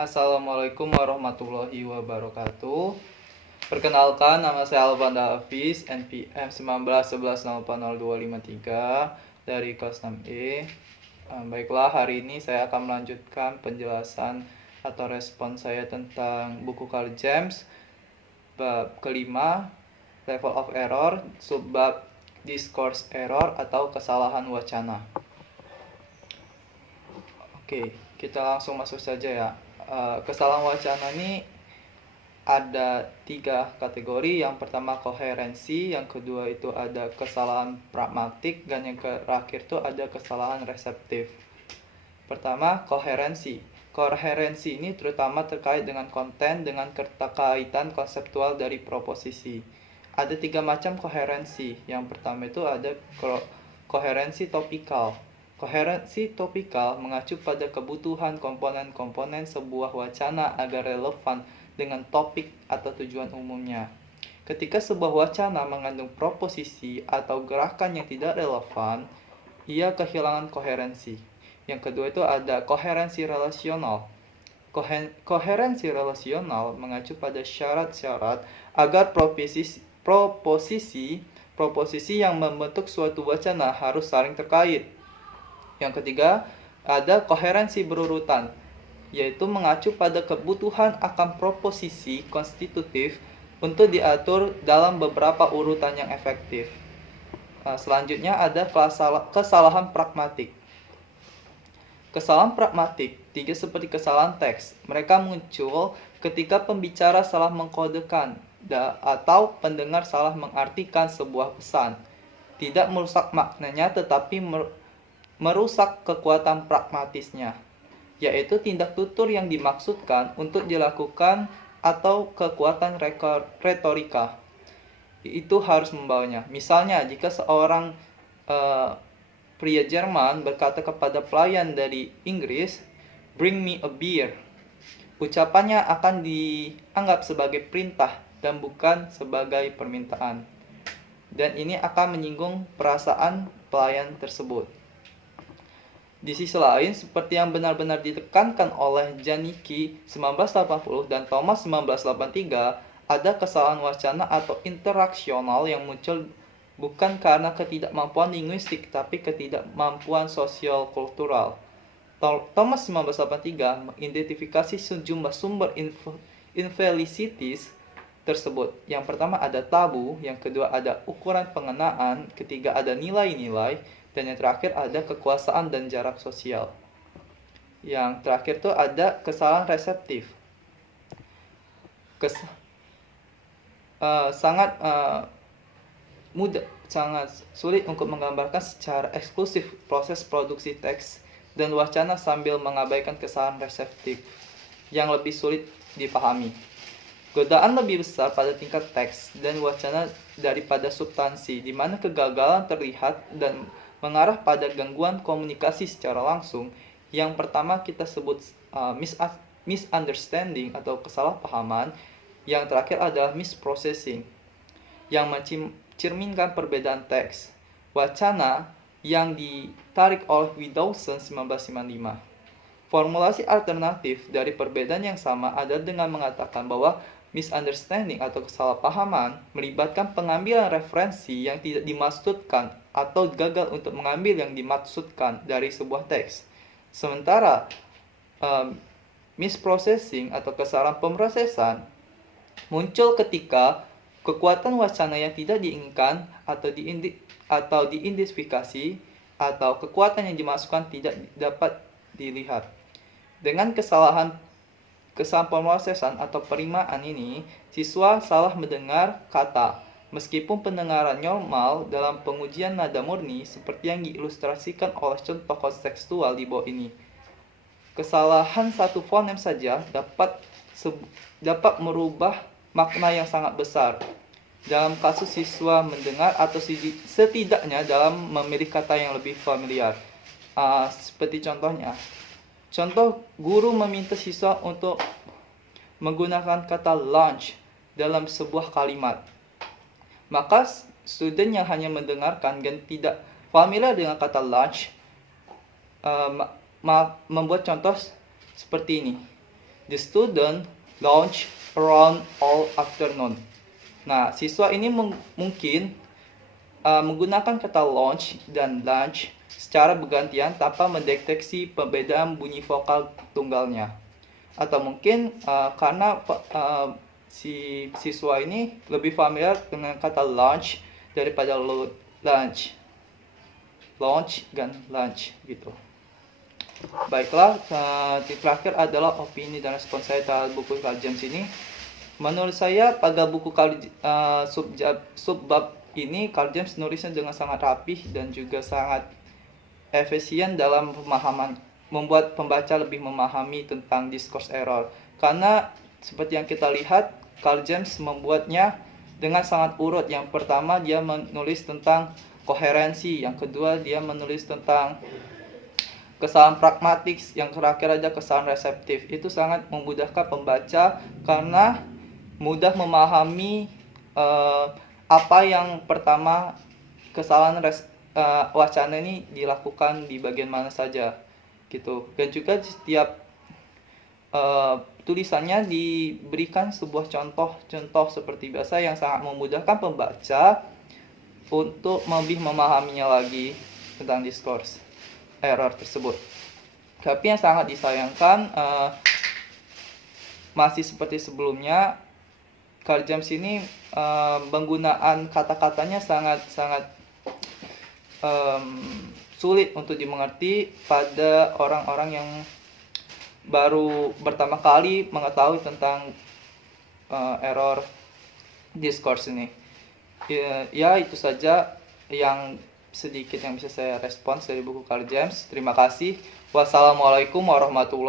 Assalamualaikum warahmatullahi wabarakatuh. Perkenalkan, nama saya Alvanda Hafiz, NPM 1911808253 dari kelas 6E. Baiklah, hari ini saya akan melanjutkan penjelasan atau respon saya tentang buku Carl James, bab kelima, Level of Error, subbab Discourse Error atau kesalahan wacana. Oke, kita langsung masuk saja ya. Kesalahan wacana ini ada 3 kategori. Yang pertama koherensi, yang kedua itu ada kesalahan pragmatik, dan yang terakhir itu ada kesalahan reseptif. Pertama, koherensi. Koherensi ini terutama terkait dengan konten dengan keterkaitan konseptual dari proposisi. Ada 3 macam koherensi. Yang pertama itu ada koherensi topikal. Koherensi topikal mengacu pada kebutuhan komponen-komponen sebuah wacana agar relevan dengan topik atau tujuan umumnya. Ketika sebuah wacana mengandung proposisi atau gerakan yang tidak relevan, ia kehilangan koherensi. Yang kedua itu ada koherensi relasional. Koherensi relasional mengacu pada syarat-syarat agar proposisi yang membentuk suatu wacana harus saling terkait. Yang ketiga, ada koherensi berurutan, yaitu mengacu pada kebutuhan akan proposisi konstitutif untuk diatur dalam beberapa urutan yang efektif. Selanjutnya ada kesalahan pragmatik. Kesalahan pragmatik, tidak seperti kesalahan teks. Mereka muncul ketika pembicara salah mengkodekan atau pendengar salah mengartikan sebuah pesan. Tidak merusak maknanya, tetapi merusak kekuatan pragmatisnya, yaitu tindak tutur yang dimaksudkan untuk dilakukan atau kekuatan retorika itu harus membawanya. Misalnya, jika seorang pria Jerman berkata kepada pelayan dari Inggris, "Bring me a beer," ucapannya akan dianggap sebagai perintah dan bukan sebagai permintaan, dan ini akan menyinggung perasaan pelayan tersebut. Di sisi lain, seperti yang benar-benar ditekankan oleh Janicki 1980 dan Thomas 1983, ada kesalahan wacana atau interaksional yang muncul bukan karena ketidakmampuan linguistik, tapi ketidakmampuan sosial kultural. Thomas 1983 mengidentifikasi sejumlah sumber infelicities tersebut. Yang pertama ada tabu, yang kedua ada ukuran pengenaan, ketiga ada nilai-nilai, dan yang terakhir ada kekuasaan dan jarak sosial. Yang terakhir itu ada kesalahan reseptif. Sangat sulit untuk menggambarkan secara eksklusif proses produksi teks dan wacana sambil mengabaikan kesalahan reseptif yang lebih sulit dipahami. Godaan lebih besar pada tingkat teks dan wacana daripada substansi, di mana kegagalan terlihat dan mengarah pada gangguan komunikasi secara langsung. Yang pertama kita sebut misunderstanding atau kesalahpahaman. Yang terakhir adalah misprocessing, yang mencerminkan perbedaan teks wacana yang ditarik oleh Widowson 1955. Formulasi alternatif dari perbedaan yang sama adalah dengan mengatakan bahwa misunderstanding atau kesalahpahaman melibatkan pengambilan referensi yang tidak dimaksudkan atau gagal untuk mengambil yang dimaksudkan dari sebuah teks. Sementara misprocessing atau kesalahan pemrosesan muncul ketika kekuatan wacana yang tidak diinginkan atau diidentifikasi atau kekuatan yang dimasukkan tidak dapat dilihat. Dengan kesalahan pemrosesan atau penerimaan ini, siswa salah mendengar kata, meskipun pendengaran normal dalam pengujian nada murni seperti yang diilustrasikan oleh contoh kontekstual di bawah ini. Kesalahan satu fonem saja dapat merubah makna yang sangat besar dalam kasus siswa mendengar atau setidaknya dalam memilih kata yang lebih familiar. Seperti contohnya, guru meminta siswa untuk menggunakan kata lunch dalam sebuah kalimat. Maka student yang hanya mendengarkan dan tidak familiar dengan kata lunch membuat contoh seperti ini. The student lunch around all afternoon. Nah, siswa ini mungkin menggunakan kata lunch dan lunch secara bergantian tanpa mendeteksi perbedaan bunyi vokal tunggalnya. Atau mungkin karena si siswa ini lebih familiar dengan kata lunch daripada lunch. Lunch dan lunch gitu. Baiklah, terakhir adalah opini dan respon saya terhadap buku Carl James ini. Menurut saya pada buku subbab ini Carl James nulisnya dengan sangat rapih dan juga sangat efisien dalam pemahaman, membuat pembaca lebih memahami tentang discourse error. Karena seperti yang kita lihat, Carl James membuatnya dengan sangat urut. Yang pertama dia menulis tentang koherensi, yang kedua dia menulis tentang kesalahan pragmatik, yang terakhir ada kesalahan reseptif. Itu sangat memudahkan pembaca karena mudah memahami apa yang pertama kesalahan wacana ini dilakukan di bagian mana saja gitu. Dan juga setiap tulisannya diberikan sebuah contoh seperti biasa yang sangat memudahkan pembaca untuk lebih memahaminya lagi tentang discourse error tersebut. Tapi yang sangat disayangkan masih seperti sebelumnya, Carl James ini penggunaan kata-katanya sangat sulit untuk dimengerti pada orang-orang yang baru pertama kali mengetahui tentang error discourse ini. Ya itu saja yang sedikit yang bisa saya respons dari buku Carl James. Terima kasih. Wassalamualaikum warahmatullahi wabarakatuh.